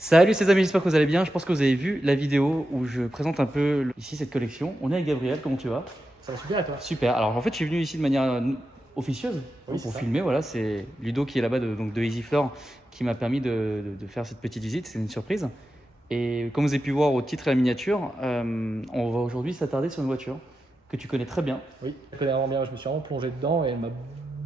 Salut les amis, j'espère que vous allez bien. Je pense que vous avez vu la vidéo où je présente un peu ici cette collection. On est avec Gabriel, comment tu vas? Ça va super et toi? Super, alors en fait je suis venu ici de manière officieuse Oui, pour c'est ça. filmer. Voilà, c'est Ludo qui est là-bas de Easy Floor qui m'a permis de faire cette petite visite, c'est une surprise. Et comme vous avez pu voir au titre et à la miniature, on va aujourd'hui s'attarder sur une voiture que tu connais très bien. Oui, je connais vraiment bien, je me suis vraiment plongé dedans et elle m'a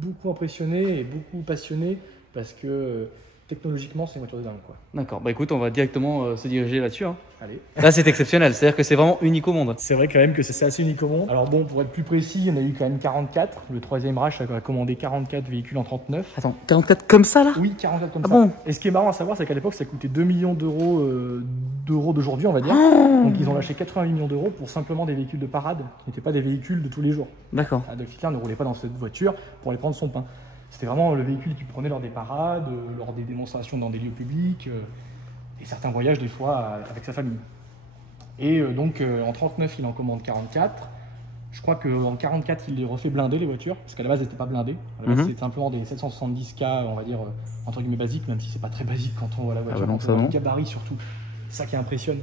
beaucoup impressionné et beaucoup passionné parce que technologiquement c'est une voiture de dingue quoi. D'accord, bah écoute, on va directement se diriger là-dessus, hein. Allez. Là c'est exceptionnel, c'est-à-dire que c'est vraiment unique au monde. C'est vrai quand même que c'est assez unique au monde. Alors bon, pour être plus précis, on a eu quand même 44. Le troisième Rach a commandé 44 véhicules en 39. Attends, 44 comme ça là? Oui, 44 comme Ah ça. bon? Et ce qui est marrant à savoir, c'est qu'à l'époque, ça coûtait 2 millions d'euros d'aujourd'hui, on va dire. Oh. Donc ils ont lâché 88 millions d'euros pour simplement des véhicules de parade, qui n'étaient pas des véhicules de tous les jours. D'accord. Adolf Hitler ne roulait pas dans cette voiture pour aller prendre son pain. C'était vraiment le véhicule qu'il prenait lors des parades, lors des démonstrations dans des lieux publics, et certains voyages des fois avec sa famille. Et donc en 39, il en commande 44. Je crois qu'en 44, il les refait blinder les voitures, parce qu'à la base, elles n'étaient pas blindées. À la base, c'était simplement des 770K, on va dire, entre guillemets basiques, même si c'est pas très basique quand on voit la voiture. non, Quand on voit le gabarit surtout. C'est ça qui impressionne.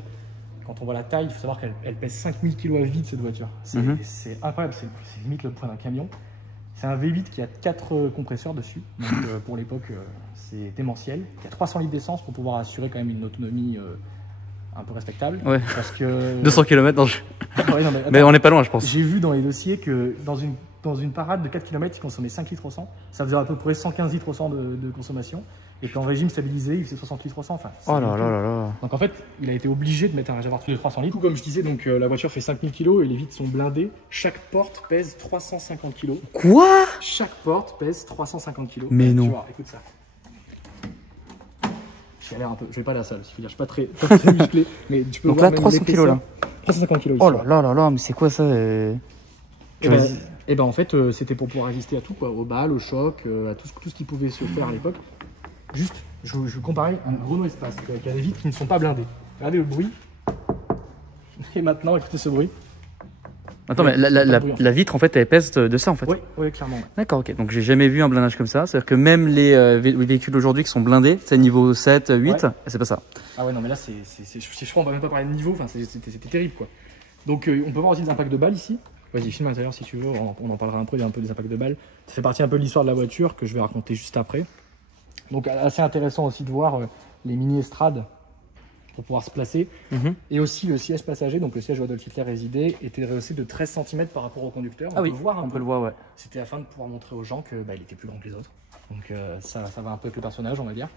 Quand on voit la taille, il faut savoir qu'elle pèse 5000 kg à vide, cette voiture. C'est incroyable, c'est limite le poids d'un camion. C'est un V8 qui a 4 compresseurs dessus, donc pour l'époque c'est démentiel. Il y a 300 litres d'essence pour pouvoir assurer quand même une autonomie un peu respectable. Ouais. Parce que... 200 km dans le... Ouais, non, mais on n'est pas loin, je pense. J'ai vu dans les dossiers que dans une parade de 4 km, il consommait 5 litres au 100. Ça faisait à peu près 115 litres au 100 de consommation. Et qu'en régime stabilisé, il faisait 60 litres au 100. Enfin, oh là là là là. donc en fait, il a été obligé de mettre un réservoir de 300 litres. Comme je disais, donc, la voiture fait 5000 kg et les vitres sont blindées. Chaque porte pèse 350 kg. Quoi? Chaque porte pèse 350 kg. Mais non. Tu vois, écoute ça. Je galère un peu, je vais pas à la salle, je suis pas très musclé. Mais tu peux donc voir là, 300 kg là. 350 kg. Oh là là là là, mais c'est quoi ça Et ben en fait, c'était pour pouvoir résister à tout, quoi, aux balles, au choc, à tout ce qui pouvait se faire à l'époque. Juste, je comparais un Renault Espace avec des vitres qui ne sont pas blindées. Regardez le bruit. Et maintenant, écoutez ce bruit. Attends, mais la vitre en fait, elle pèse de ça en fait. Oui, oui, clairement. Ouais. D'accord, ok. Donc j'ai jamais vu un blindage comme ça. C'est-à-dire que même les véhicules aujourd'hui qui sont blindés, c'est niveau 7, 8, Ouais. c'est pas ça. Ah ouais, non, mais là, je crois, on va même pas parler de niveau, enfin, c'était terrible, quoi. Donc, on peut voir aussi des impacts de balles ici. Vas-y, filme à l'intérieur si tu veux, on en parlera un peu des impacts de balles. Ça fait partie un peu de l'histoire de la voiture que je vais raconter juste après. Donc, assez intéressant aussi de voir les mini-estrades pour pouvoir se placer. Et aussi le siège passager, donc le siège où Adolf Hitler résidait, était rehaussé de 13 cm par rapport au conducteur. Ah oui, peut le voir un on peu. peut le voir, ouais. C'était afin de pouvoir montrer aux gens que il était plus grand que les autres. Donc ça va un peu avec le personnage, on va dire.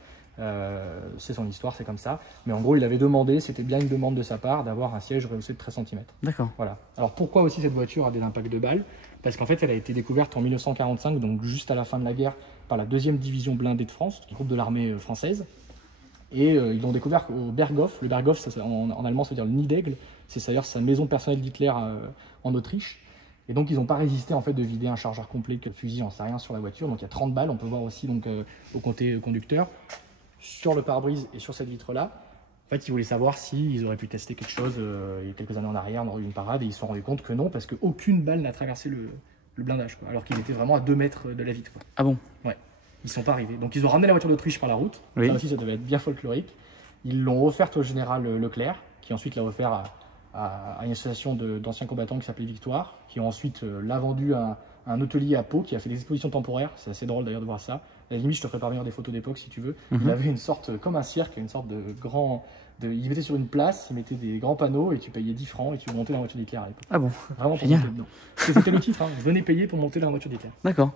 C'est son histoire, c'est comme ça. Mais en gros, il avait demandé, c'était bien une demande de sa part, d'avoir un siège rehaussé de 13 cm. D'accord. Voilà. Alors pourquoi aussi cette voiture a des impacts de balles? Parce qu'en fait, elle a été découverte en 1945, donc juste à la fin de la guerre, par la 2e division blindée de France, qui est le groupe de l'armée française. Et ils l'ont découvert au Berghof. Le Berghof, ça, en allemand, ça veut dire le nid d'aigle. C'est d'ailleurs sa maison personnelle d'Hitler en Autriche. Et donc, ils n'ont pas résisté en fait de vider un chargeur complet, que fusil, j'en sais rien, sur la voiture. Donc, il y a 30 balles. On peut voir aussi donc au côté conducteur, sur le pare-brise et sur cette vitre-là. En fait, ils voulaient savoir s'ils auraient pu tester quelque chose il y a quelques années en arrière, on aurait eu une parade, et ils se sont rendus compte que non, parce qu'aucune balle n'a traversé le blindage, quoi, alors qu'il était vraiment à 2 mètres de la vitre, quoi. Ah bon? Ouais. Ils sont pas arrivés. Donc, ils ont ramené la voiture d'Autriche par la route. Oui. Ça aussi, ça devait être bien folklorique. Ils l'ont offerte au général Leclerc, qui ensuite l'a offert à une association d'anciens combattants qui s'appelait Victoire, qui ont ensuite l'a vendu à un hôtelier à Pau qui a fait des expositions temporaires. C'est assez drôle d'ailleurs de voir ça. À la limite, je te ferai parvenir des photos d'époque si tu veux. Il avait une sorte, comme un cirque, une sorte de grand. Il mettait sur une place, il mettait des grands panneaux et tu payais 10 francs et tu montais dans la voiture d'Hitler à l'époque. Ah bon? Vraiment pour génial. monter dedans. C'était le titre, hein. Venez payer pour monter dans la voiture d'Hitler. D'accord.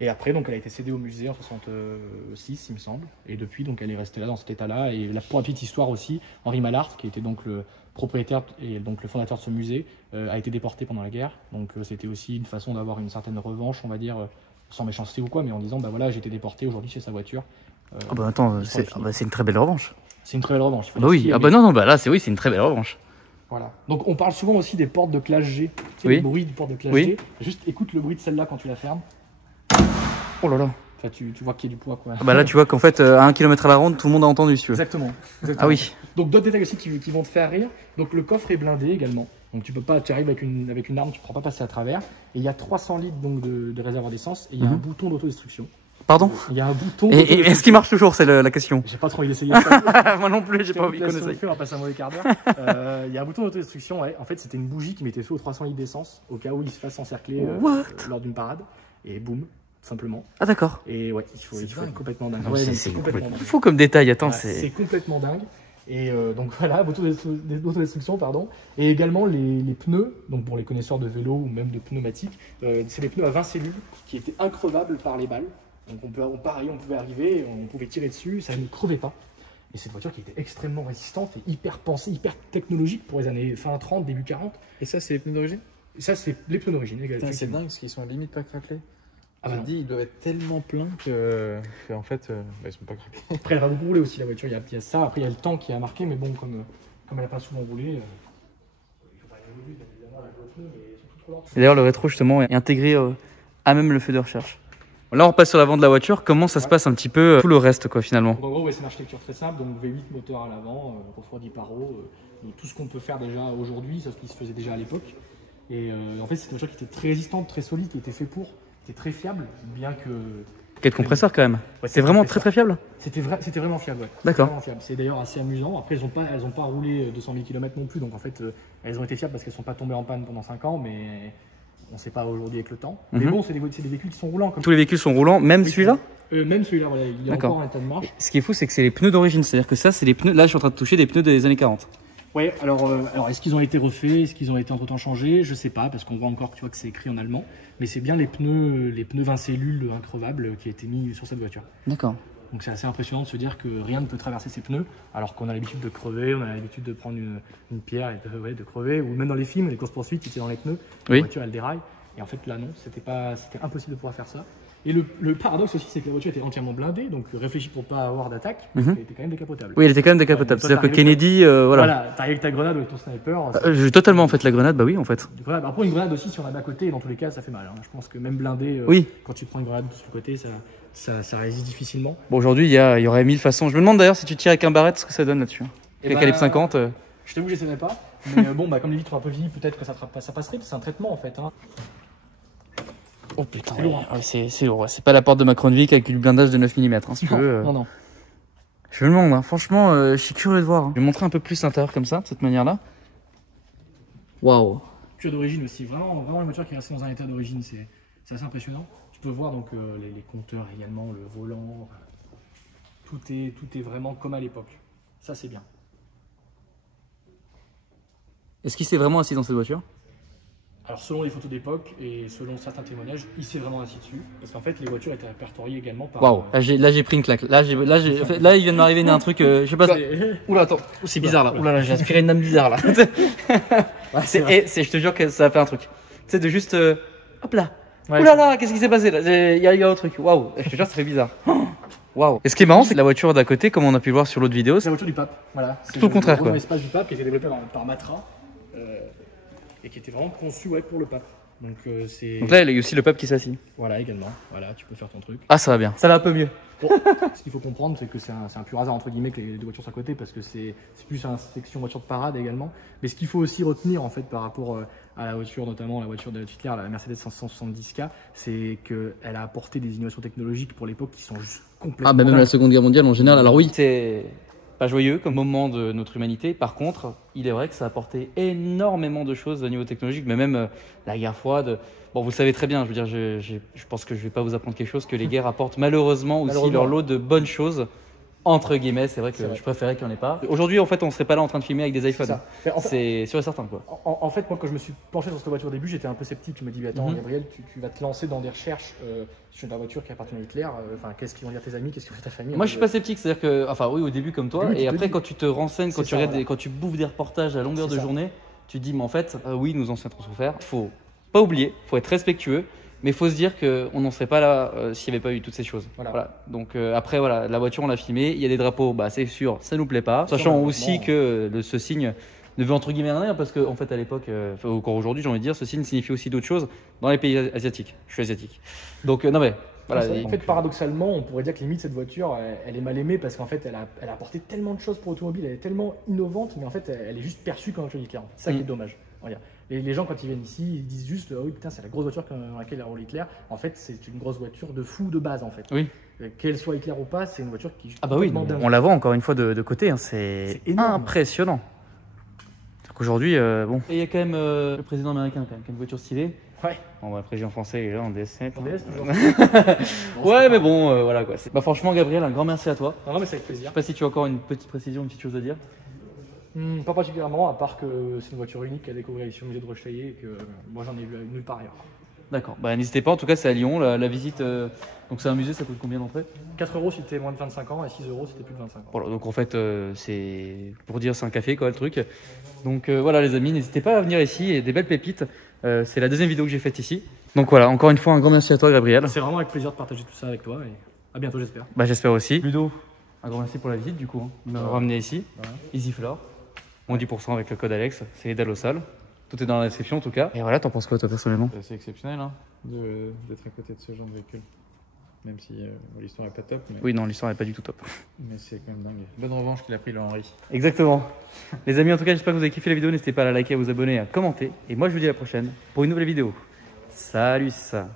Et après, donc, elle a été cédée au musée en 66, il me semble. Et depuis, donc, elle est restée là, dans cet état-là. Et pour la petite histoire aussi, Henri Mallard, qui était donc le propriétaire et donc le fondateur de ce musée, a été déporté pendant la guerre. Donc, c'était aussi une façon d'avoir une certaine revanche, on va dire, sans méchanceté ou quoi, mais en disant, bah voilà, j'ai été déporté, aujourd'hui, c'est sa voiture. Ah bah attends, c'est une très belle revanche. C'est une très belle revanche. Bah oui, ah bah non, bah là, oui, c'est une très belle revanche. Voilà. Donc, on parle souvent aussi des portes de classe G. Tu sais, Oui. le bruit des portes de classe Oui. G. Juste écoute le bruit de celle-là quand tu la fermes. Oh là là. Enfin, tu vois qu'il y a du poids, quoi. Ah bah là, tu vois qu'en fait, à 1 km à la ronde, tout le monde a entendu, si tu veux. Exactement. Ah oui. Donc d'autres détails aussi qui vont te faire rire. Donc le coffre est blindé également. Donc tu peux pas, tu arrives avec une arme, tu ne pourras pas passer à travers. Et il y a 300 litres donc de réservoir d'essence et il y a un bouton d'autodestruction. Pardon? Il y a un bouton. Et est-ce qu'il marche toujours? C'est la question. J'ai pas trop envie d'essayer ça. Moi non plus, j'ai pas envie qu'on essaye. On va passer un mauvais quart d'heure. Il y a un bouton d'autodestruction. Ouais. En fait, c'était une bougie qui mettait feu aux 300 litres d'essence au cas où il se fasse encercler lors d'une parade. Et boum, tout simplement. Ah d'accord. Et ouais, il faut être complètement dingue. Ouais, c'est complètement fou comme détail. Attends, c'est complètement dingue. Et donc voilà, bouton d'autodestruction, pardon. Et également les pneus, donc pour les connaisseurs de vélo ou même de pneumatiques, c'est des pneus à 20 cellules qui étaient increvables par les balles. Donc pareil, on pouvait arriver, on pouvait tirer dessus, ça ne crevait pas. Et c'est une voiture qui était extrêmement résistante et hyper pensée, hyper technologique pour les années fin 30, début 40. Et ça, c'est les pneus d'origine? Ça, c'est les pneus d'origine. C'est dingue parce qu'ils sont limite pas craquelés. Ah bah ils doivent être tellement pleins que en fait, ils sont pas craquelés. Après, elle va beaucoup rouler aussi la voiture, il y a ça. Après, il y a le temps qui a marqué, mais bon, comme elle n'a pas souvent roulé, il faut pas évoluer, bien évidemment, la voiture, mais ils sont tout trop lents. Et d'ailleurs, le rétro justement est intégré à même le feu de recherche. Là, on passe sur l'avant de la voiture. Comment ça se passe un petit peu tout le reste, quoi, finalement? Donc, en gros, c'est une architecture très simple. Donc V8 moteur à l'avant, refroidi par eau. Tout ce qu'on peut faire déjà aujourd'hui, c'est ce qui se faisait déjà à l'époque. Et en fait, c'est une voiture qui était très résistante, très solide, qui était fait pour, qui était très fiable, bien que. Quel compresseur quand même. Ouais, c'est vraiment très fiable. C'était vraiment fiable, ouais. D'accord. C'est d'ailleurs assez amusant. Après, elles ont pas roulé 200 000 km non plus. Donc en fait, elles ont été fiables parce qu'elles sont pas tombées en panne pendant 5 ans, mais. On ne sait pas aujourd'hui avec le temps. Mais bon, c'est des véhicules qui sont roulants. Tous les véhicules sont roulants, même celui-là? Même celui-là, voilà, il est encore en état de marche. Ce qui est fou, c'est que c'est les pneus d'origine. C'est-à-dire que ça, c'est les pneus. Là, je suis en train de toucher des pneus des années 40. Ouais, alors est-ce qu'ils ont été refaits? Est-ce qu'ils ont été entre-temps changés? Je sais pas, parce qu'on voit encore que c'est écrit en allemand. Mais c'est bien les pneus 20 cellules increvables qui ont été mis sur cette voiture. D'accord. Donc c'est assez impressionnant de se dire que rien ne peut traverser ces pneus, alors qu'on a l'habitude de crever, on a l'habitude de prendre une pierre et de crever, ou même dans les films, les courses-poursuites qui étaient dans les pneus, la voiture elle déraille. Et en fait là non, c'était impossible de pouvoir faire ça. Et le paradoxe aussi, c'est que la voiture était entièrement blindée, donc réfléchis pour pas avoir d'attaque, mais elle était quand même décapotable. Oui, elle était quand même décapotable. C'est-à-dire que Kennedy, voilà. Voilà, t'arrives avec ta grenade ou avec ton sniper. J'ai totalement en fait la grenade, bah oui en fait. Après une grenade aussi, si on a à côté, dans tous les cas, ça fait mal. Hein. Je pense que même blindé, quand tu prends une grenade sur le côté, ça résiste difficilement. Bon, aujourd'hui, il y aurait 1000 façons. Je me demande d'ailleurs si tu tires avec un barrette, ce que ça donne là-dessus. Avec calibre 50. Je t'avoue, j'essaierai pas. Mais bon, comme les vitres ont un peu vieilli, peut-être que ça passerait, c'est un traitement en fait. Hein. Oh putain, c'est lourd. Ouais, c'est lourd. Ouais. C'est pas la porte de ma Cronevic avec du blindage de 9 mm. Hein, si tu veux. Non. Je me demande, hein. Franchement, je suis curieux de voir. Hein. Je vais montrer un peu plus l'intérieur comme ça, de cette manière-là. Waouh. Voiture d'origine aussi, vraiment une voiture qui est restée dans un état d'origine, c'est assez impressionnant. Tu peux voir donc les compteurs également, le volant, tout est vraiment comme à l'époque. Ça c'est bien. Est-ce qu'il s'est vraiment assis dans cette voiture? Alors selon les photos d'époque et selon certains témoignages, il s'est vraiment assis dessus. Parce qu'en fait les voitures étaient répertoriées également par... Waouh, là j'ai pris une claque. Là il vient de m'arriver un truc, je sais pas... Oula attends, c'est bizarre là. Oula j'ai aspiré une âme bizarre là. Je te jure que ça a fait un truc. Tu sais de juste... hop là. Ouais, oula là, qu'est-ce qui s'est passé là? Il y a un truc. Waouh, je te jure ça fait bizarre. Waouh. Et ce qui est marrant, c'est que la voiture d'à côté, comme on a pu le voir sur l'autre vidéo, c'est la voiture du pape. Voilà. C'est tout le contraire quoi. C'est l'espace du pape qui a été développé par Matra. Et qui était vraiment conçu pour le pape. Donc là, il y a aussi le pape qui s'assit. Voilà, également. Voilà, tu peux faire ton truc. Ah, ça va bien. Ça va un peu mieux. Bon, ce qu'il faut comprendre, c'est que c'est un pur hasard entre guillemets que les deux voitures soient à côté, parce que c'est plus une section voiture de parade également. Mais ce qu'il faut aussi retenir en fait par rapport à la voiture, notamment la voiture de Hitler, la Mercedes 570K, c'est qu'elle a apporté des innovations technologiques pour l'époque qui sont juste complètement... Ah, bah même la Seconde Guerre mondiale en général. Alors oui, c'est pas joyeux comme moment de notre humanité. Par contre, il est vrai que ça a apporté énormément de choses au niveau technologique, mais même la guerre froide. Bon, vous le savez très bien, je veux dire, je pense que je vais pas vous apprendre quelque chose, que les guerres apportent malheureusement aussi leur lot de bonnes choses, entre guillemets. C'est vrai que je préférais qu'il n'y en ait pas. Aujourd'hui, en fait, on serait pas là en train de filmer avec des iPhones. C'est sûr et certain, quoi. En fait, moi, quand je me suis penché sur cette voiture au début, j'étais un peu sceptique. Je me dis, mais attends, Gabriel, tu vas te lancer dans des recherches sur ta voiture qui appartient à Hitler. Enfin, qu'est-ce qu'ils vont dire tes amis, qu'est-ce qu'ils vont dire ta famille? Moi, je suis pas sceptique, c'est-à-dire que, enfin, oui, au début comme toi, et après, quand tu te renseignes, quand tu regardes, quand tu bouffes des reportages à longueur de journée, tu te dis, mais en fait, oui, nos ancêtres ont souffert. Il faut pas oublier, il faut être respectueux. Mais il faut se dire qu'on n'en serait pas là s'il n'y avait pas eu toutes ces choses. Voilà. Donc après, voilà, la voiture, on l'a filmée. Il y a des drapeaux, bah, c'est sûr, ça ne nous plaît pas. Sachant aussi que ce signe ne veut entre guillemets rien, parce qu'en fait, à l'époque, encore aujourd'hui, j'ai envie de dire, ce signe signifie aussi d'autres choses dans les pays asiatiques. Je suis asiatique. Donc, non mais... Voilà, en fait, paradoxalement, on pourrait dire que limite cette voiture, elle est mal aimée parce qu'en fait, elle a apporté tellement de choses pour l'automobile, elle est tellement innovante, mais en fait, elle est juste perçue comme un voiture Hitler. C'est ça qui est dommage. regarde. Les gens, quand ils viennent ici, ils disent juste oui, putain, c'est la grosse voiture dans laquelle il a roulé Hitler. En fait, c'est une grosse voiture de fou de base, en fait. Oui. Qu'elle soit Hitler ou pas, c'est une voiture qui. Ah bah oui, on la voit encore une fois de côté, hein, c'est énorme. impressionnant. Donc aujourd'hui, bon. Et il y a quand même le président américain quand même, qui a une voiture stylée. Ouais. Bon, bah, le président français il est là en DS7. En DS, toujours. Ouais, mais bon, voilà quoi. Bah franchement, Gabriel, un grand merci à toi. Non, mais c'est avec Je plaisir. sais pas si tu as encore une petite précision, une petite chose à dire. Pas particulièrement, à part que c'est une voiture unique à découvrir ici au musée de Rochetaillé et que moi j'en ai vu nulle part ailleurs. D'accord, bah n'hésitez pas, en tout cas c'est à Lyon, la visite, donc c'est un musée, ça coûte combien d'entrée? 4 € si t'es moins de 25 ans et 6 € si t'es plus de 25 ans. Voilà, donc en fait c'est, pour dire c'est un café quoi le truc. Donc voilà les amis, n'hésitez pas à venir ici, et des belles pépites, c'est la deuxième vidéo que j'ai faite ici. Donc voilà, encore une fois un grand merci à toi Gabriel. C'est vraiment avec plaisir de partager tout ça avec toi et à bientôt j'espère. Bah j'espère aussi. Ludo, un grand merci pour la visite du coup, de m'avoir ramené ici. EasyFloor, moins 10% avec le code Alex, c'est Dalosal. Tout est dans la description en tout cas. Et voilà, t'en penses quoi toi personnellement? C'est assez exceptionnel hein, d'être à côté de ce genre de véhicule. Même si l'histoire n'est pas top. Mais... Oui, non, l'histoire n'est pas du tout top. Mais c'est quand même dingue. Bonne revanche qu'il a pris le Henry. Exactement. Les amis, en tout cas, j'espère que vous avez kiffé la vidéo. N'hésitez pas à la liker, à vous abonner, à commenter. Et moi, je vous dis à la prochaine pour une nouvelle vidéo. Salut ça.